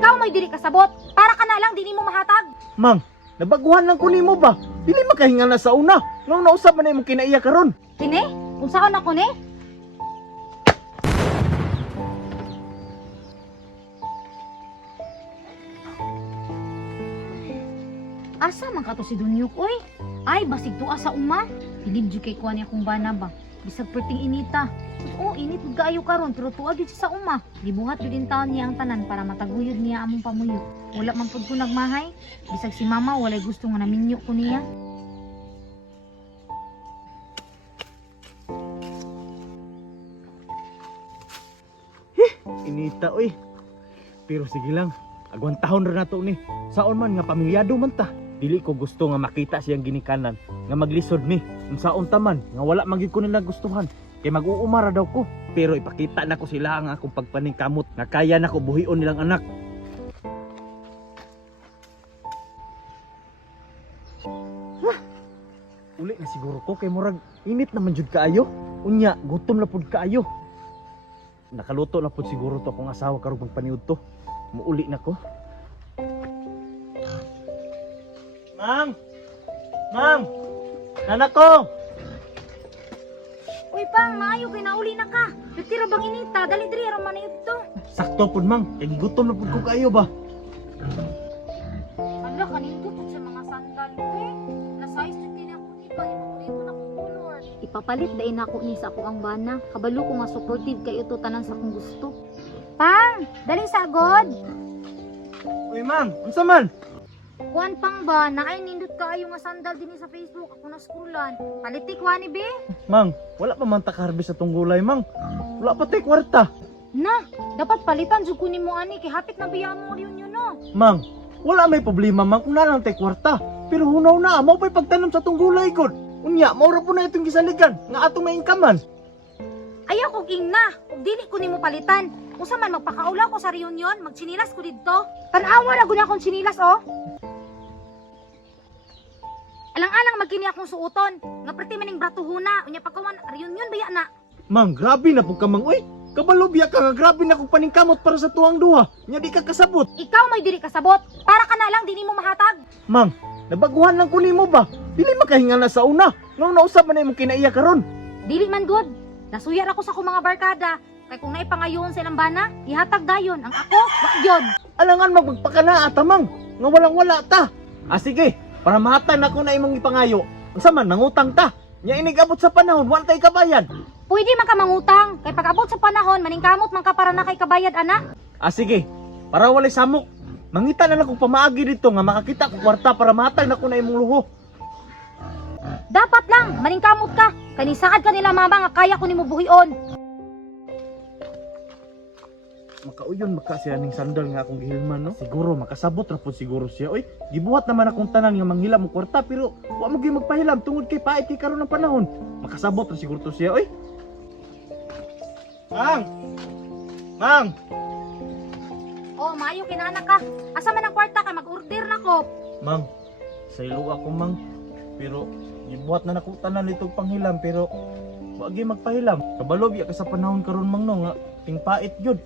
Ikaw may diri kasabot. Para ka na lang dili mo mahatag. Mang, nabaguhan lang ko nimo ba? Dili makahinga na sa una. Nung nausap man imong kinaiya karon. Kini? Unsaon ako ni? Asa man ka to si Dunyuk, oy? Ay, basig tuwa sa uma. Bilib jud kay kuha niya kung bana ba. Bisag perting inita. Oo, init ug kaayo karon pero tuwa gyud siya sa uma. Gibuhat jud in taon niya ang tanan para mataguyod niya among pamuyo. Wala man pud ko nagmahay. Bisag si mama walay gusto nga naminyo ko niya. Inita oy. Pero sige lang, agwan tahon ra nato ni. Saon man nga pamilyado man ta. Dili ko gusto nga makita siyang ginikanan nga maglisod mi. Unsaon ta man nga wala magid ko nila gustuhan. Kay mag-uumara daw ko. Pero ipakita na ko sila ang akong pagpaningkamot nga kaya na ko buhion nilang anak. Uli na siguro ko kay murag init naman jud kaayo. Unya, gutom na pud kaayo. Nakaluto na pud siguro to akong asawa karong magpaniud to. Muuli na ko. Mang! Mang! Anak ko! Uy pang, maayo kay nauli na ka. Tira bang inita, dali diri ra man ito. Sakto pud mang, kay gutom na pud ko kaayo ba? Ala kanito pud sa mga sandal eh. Na-size jud kini ako iba, imo na kong color. Ipapalit dai nako ni sa ako ang bana. Kabalo ko nga supportive kay ito tanan sa akong gusto. Pang, dali sagod. Uy mang, unsa man? Kuan pang ba, naay nindot kaayo nga sandal dinhi sa Facebook ako na scrollan. Palitik wani be. Mang, wala pa man ta kaharbis sa tong gulay mang. Wala pa tay kwarta. Na, dapat palitan jud ko nimo ani kay hapit na biya mo reunion no. Mang, wala may problema mang kung nalang tay kwarta. Pero hunaw na, mao pa'y pagtanom sa tong gulay gud. Unya, maura po na itong gisaligan nga atong maingkaman. Ayaw ko king na, ug dili ko nimo palitan. Usa man magpakaulaw ko sa reunion, magchinilas ko didto. Tan-awa ra gud akong chinilas oh. Alang-alang magkini akong suoton, nga perti maning bratuhuna, unya pagkawan reunion baya na. Mang, grabe na po ka mang. Uy, kabalo biya ka nga grabe na kong paningkamot para sa tuwang duha. Nya di ka kasabot. Ikaw may diri kasabot, para ka na lang dili mo mahatag. Mang, nabaguhan lang ko nimo ba? Dili makahinga na sa una. Nung nausap man imong kinaiya karon. Dili man good. Nasuyar ako sa akong mga barkada. Kay kung naipangayon sa ilang bana, ihatag dayon. Ang ako, wa gyud. Alangan magpagpakana ata mang. Nga walang-wala ta. Ah sige, para mahatag na ko na imong ipangayo. Unsa man nangutang ta? Nya inigabot sa panahon, wa tay kabayad. Pwede man ka mangutang. Kay pag-abot sa panahon, maningkamot man ka para na kay kabayad ana. Ah sige, para walay samok. Mangita na lang kong pamaagi dito nga makakita ko kwarta para mahatag na ko na imong luho. Dapat lang, maningkamot ka. Kani saad ka nila mama nga kaya ko nimo buhion. Makauyon maka siya ning sandal nga akong gihilman no. Siguro makasabot ra pud siguro siya. Oy, gibuhat naman akong tanan nga manghilam og kwarta pero wa mo gyud magpahilam tungod kay pait kay karon ng panahon. Makasabot ra siguro to siya. Oy. Mang. Mang. Oh, maayo kinaanak ka. Asa man ang kwarta ka mag-order na ko. Mang. Saylo ako mang. Pero gibuhat na nako tanan nitong panghilam pero wa gyud magpahilam. Kabalo biya ka sa panahon karon mang no nga ting pait gyud.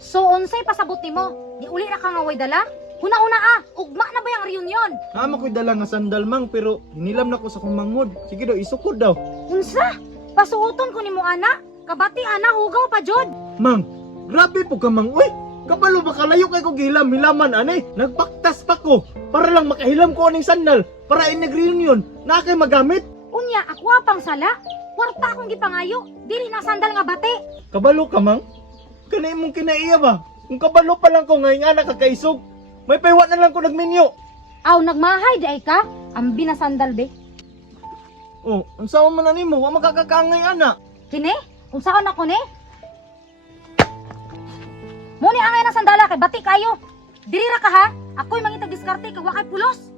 So unsay pasabot nimo? Di uli ra ka nga way dala? Huna-una ugma na ba yang reunion? Naama ko'y dala nga sandal mang pero hinilam na ko sa kong mangod. Sige daw isukod daw. Unsa? Pasuoton ko nimo ana? Kabati ana hugaw pa jud. Mang, grabe po ka mang. Uy, kabalo ba kalayo kay ko gihilam-hilaman ani? Nagpaktas pa ko para lang makahilam ko aning sandal para in nag-reunion na kay magamit. Unya ako pang sala. Kwarta akong gipangayo. Dili na sandal nga bati. Kabalo ka mang? Kanay mong kinaiya ba? Kung kabalo pa lang ko ngayon nga nakakaisog, may paywa na lang ko nagminyo. Aw nagmahay di ay ka? Ambi na sandal be. Oh, ang sawa man na nimo, wa makakakaangay ana. Kini? Unsaon ako ni? Muni angay na sandala kay bati kayo. Diri ra ka ha? Ako'y mangitag diskarte kay wa kay pulos.